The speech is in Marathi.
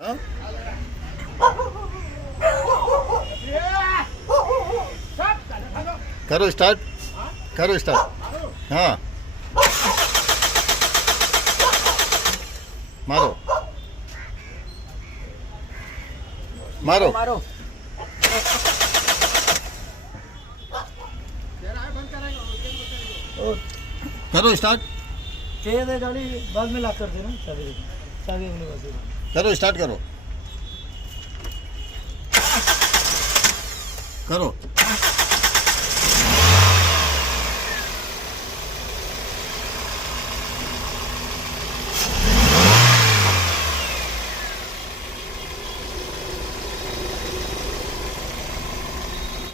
हाँ? करो स्टार्ट, करो स्टार्ट। हाँ, मारो मारो मारो। करो स्टार्ट, चाहिए तो गाड़ी बाद में ला कर देना, चाबी चाबी अपने पास दे दो। करो स्टार्ट, करो करो।